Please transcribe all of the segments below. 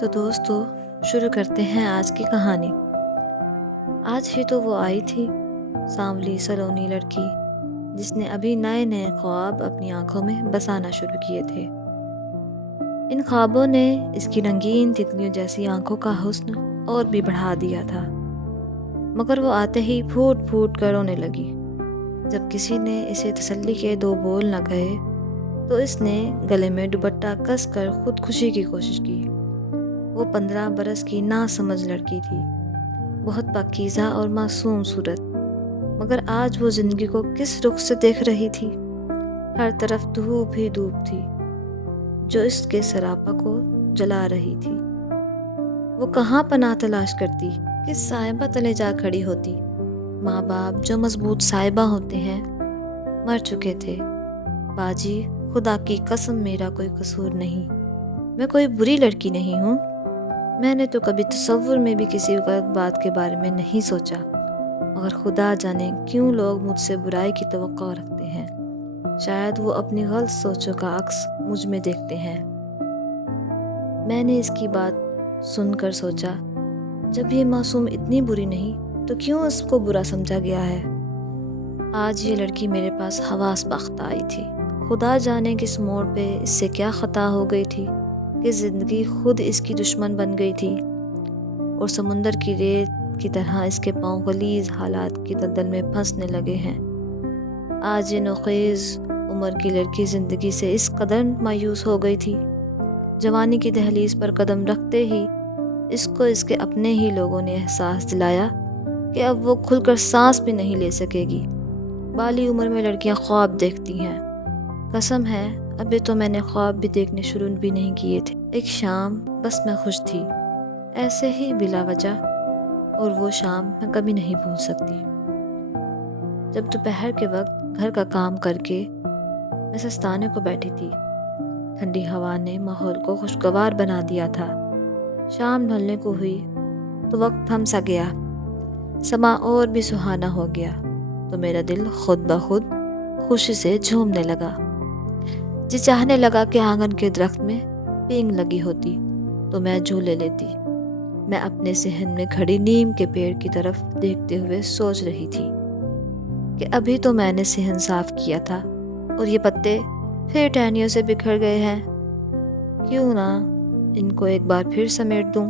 تو دوستو شروع کرتے ہیں آج کی کہانی۔ آج ہی تو وہ آئی تھی سانولی سلونی لڑکی جس نے ابھی نئے نئے خواب اپنی آنکھوں میں بسانا شروع کیے تھے۔ ان خوابوں نے اس کی رنگین تتلیوں جیسی آنکھوں کا حسن اور بھی بڑھا دیا تھا، مگر وہ آتے ہی پھوٹ پھوٹ کر رونے لگی۔ جب کسی نے اسے تسلی کے دو بول نہ کہے تو اس نے گلے میں دوپٹہ کس کر خودکشی کی کوشش کی۔ وہ 15 برس کی ناسمجھ لڑکی تھی، بہت پاکیزہ اور معصوم صورت، مگر آج وہ زندگی کو کس رخ سے دیکھ رہی تھی؟ ہر طرف دھوپ ہی دھوپ تھی جو اس کے سراپا کو جلا رہی تھی۔ وہ کہاں پناہ تلاش کرتی، کس صاحبہ تلے جا کھڑی ہوتی؟ ماں باپ جو مضبوط صاحبہ ہوتے ہیں مر چکے تھے۔ باجی خدا کی قسم میرا کوئی قصور نہیں، میں کوئی بری لڑکی نہیں ہوں۔ میں نے تو کبھی تصور میں بھی کسی غلط بات کے بارے میں نہیں سوچا، مگر خدا جانے کیوں لوگ مجھ سے برائی کی توقع رکھتے ہیں۔ شاید وہ اپنی غلط سوچوں کا عکس مجھ میں دیکھتے ہیں۔ میں نے اس کی بات سن کر سوچا، جب یہ معصوم اتنی بری نہیں تو کیوں اس کو برا سمجھا گیا ہے؟ آج یہ لڑکی میرے پاس حواس باختہ آئی تھی۔ خدا جانے کس موڑ پہ اس سے کیا خطا ہو گئی تھی کہ زندگی خود اس کی دشمن بن گئی تھی، اور سمندر کی ریت کی طرح اس کے پاؤں غلیظ حالات کی دلدل میں پھنسنے لگے ہیں۔ آج یہ نوخیز عمر کی لڑکی زندگی سے اس قدر مایوس ہو گئی تھی، جوانی کی دہلیز پر قدم رکھتے ہی اس کو اس کے اپنے ہی لوگوں نے احساس دلایا کہ اب وہ کھل کر سانس بھی نہیں لے سکے گی۔ بالی عمر میں لڑکیاں خواب دیکھتی ہیں، قسم ہے ابھی تو میں نے خواب بھی دیکھنے شروع بھی نہیں کیے تھے۔ ایک شام بس میں خوش تھی، ایسے ہی بلا وجہ، اور وہ شام میں کبھی نہیں بھول سکتی۔ جب دوپہر کے وقت گھر کا کام کر کے میں سستانے کو بیٹھی تھی، ٹھنڈی ہوا نے ماحول کو خوشگوار بنا دیا تھا۔ شام ڈھلنے کو ہوئی تو وقت تھم سا گیا، سما اور بھی سہانا ہو گیا، تو میرا دل خود بخود خوشی سے جھومنے لگا۔ جی چاہنے لگا کہ آنگن کے درخت میں پینگ لگی ہوتی تو میں جھولے لیتی۔ میں اپنے صحن میں کھڑی نیم کے پیڑ کی طرف دیکھتے ہوئے سوچ رہی تھی کہ ابھی تو میں نے صحن صاف کیا تھا اور یہ پتے پھر ٹہنیوں سے بکھر گئے ہیں، کیوں نہ ان کو ایک بار پھر سمیٹ دوں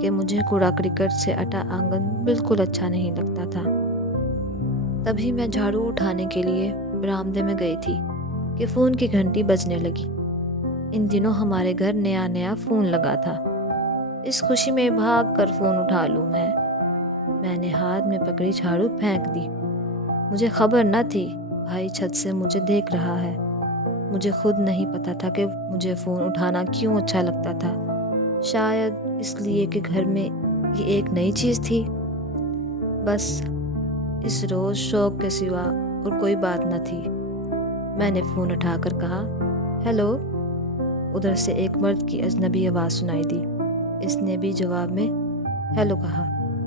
کہ مجھے کوڑا کرکٹ سے اٹا آنگن بالکل اچھا نہیں لگتا تھا۔ تبھی میں جھاڑو اٹھانے کے لیے برآمدے میں گئی تھی کہ فون کی گھنٹی بجنے لگی۔ ان دنوں ہمارے گھر نیا نیا فون لگا تھا، اس خوشی میں بھاگ کر فون اٹھا لوں میں نے ہاتھ میں پکڑی جھاڑو پھینک دی۔ مجھے خبر نہ تھی بھائی چھت سے مجھے دیکھ رہا ہے۔ مجھے خود نہیں پتا تھا کہ مجھے فون اٹھانا کیوں اچھا لگتا تھا، شاید اس لیے کہ گھر میں یہ ایک نئی چیز تھی۔ بس اس روز شوق کے سوا اور کوئی بات نہ تھی۔ میں نے فون اٹھا کر کہا، ہیلو۔ ادھر سے ایک مرد کی اجنبی آواز سنائی دی۔ اس نے بھی جواب میں ہیلو کہا۔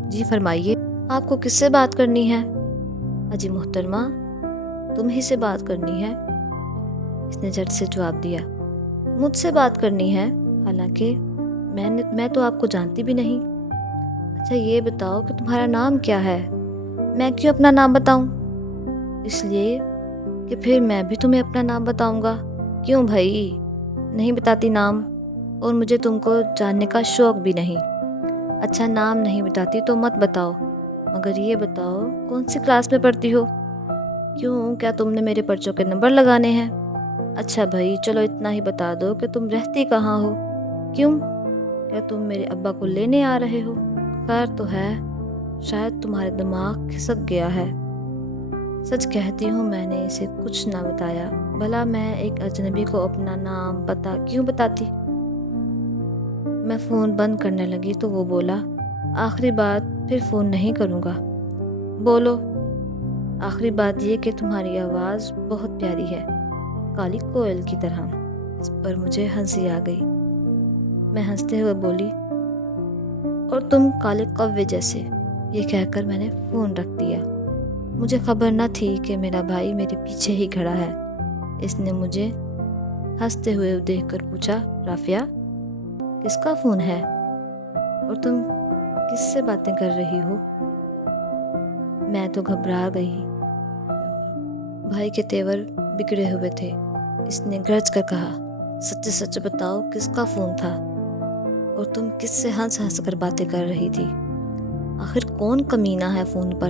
جی فرمائیے، آپ کو کس سے بات کرنی ہے؟ اجی محترمہ، تم ہی سے بات کرنی ہے، اس نے جھٹ سے جواب دیا۔ مجھ سے بات کرنی ہے؟ حالانکہ میں تو آپ کو جانتی بھی نہیں۔ اچھا یہ بتاؤ کہ تمہارا نام کیا ہے؟ میں کیوں اپنا نام بتاؤں؟ اس لیے کہ پھر میں بھی تمہیں اپنا نام بتاؤں گا۔ کیوں بھائی؟ نہیں بتاتی نام، اور مجھے تم کو جاننے کا شوق بھی نہیں۔ اچھا نام نہیں بتاتی تو مت بتاؤ، مگر یہ بتاؤ کون سی کلاس میں پڑھتی ہو؟ کیوں، کیا تم نے میرے پرچوں کے نمبر لگانے ہیں؟ اچھا بھائی چلو اتنا ہی بتا دو کہ تم رہتی کہاں ہو؟ کیوں، کیا تم میرے ابا کو لینے آ رہے ہو؟ خیر تو ہے، شاید تمہارا دماغ کھسک گیا ہے۔ سچ کہتی ہوں میں نے اسے کچھ نہ بتایا، بھلا میں ایک اجنبی کو اپنا نام پتہ کیوں بتاتی؟ میں فون بند کرنے لگی تو وہ بولا، آخری بات، پھر فون نہیں کروں گا۔ بولو۔ آخری بات یہ کہ تمہاری آواز بہت پیاری ہے، کالی کوئل کی طرح۔ اس پر مجھے ہنسی آ گئی۔ میں ہنستے ہوئے بولی، اور تم کالے کوے جیسے۔ یہ کہہ کر میں نے فون رکھ دیا۔ مجھے خبر نہ تھی کہ میرا بھائی میرے پیچھے ہی کھڑا ہے۔ اس نے مجھے ہنستے ہوئے دیکھ کر پوچھا، رافعہ؟ کس کا فون ہے اور تم کس سے باتیں کر رہی ہو؟ میں تو گھبرا گئی۔ بھائی کے تیور بگڑے ہوئے تھے۔ اس نے گرج کر کہا، سچ سچ بتاؤ کس کا فون تھا اور تم کس سے ہنس ہنس کر باتیں کر رہی تھی؟ آخر کون کمینہ ہے فون پر؟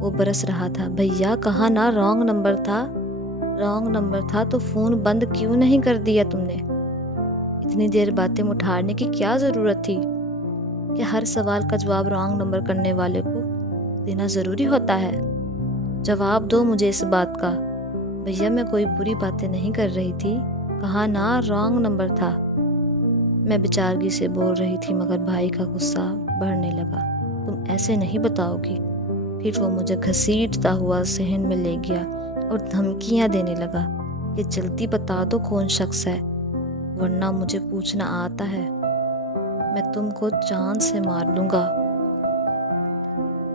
وہ برس رہا تھا۔ بھیا کہا نا رانگ نمبر تھا۔ رانگ نمبر تھا تو فون بند کیوں نہیں کر دیا تم نے؟ اتنی دیر باتیں مٹھانے کی کیا ضرورت تھی؟ کیا ہر سوال کا جواب رانگ نمبر کرنے والے کو دینا ضروری ہوتا ہے؟ جواب دو مجھے اس بات کا۔ بھیا میں کوئی بری باتیں نہیں کر رہی تھی، کہا نا رانگ نمبر تھا۔ میں بیچارگی سے بول رہی تھی مگر بھائی کا غصہ بڑھنے لگا۔ تم ایسے نہیں بتاؤ گی؟ پھر وہ مجھے گھسیٹتا ہوا صحن میں لے گیا اور دھمکیاں دینے لگا کہ جلدی بتا دو کون شخص ہے ورنہ مجھے پوچھنا آتا ہے، میں تم کو جان سے مار دوں گا۔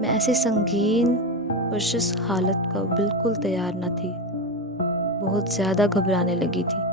میں ایسی سنگین پرشش حالت کا بالکل تیار نہ تھی، بہت زیادہ گھبرانے لگی تھی۔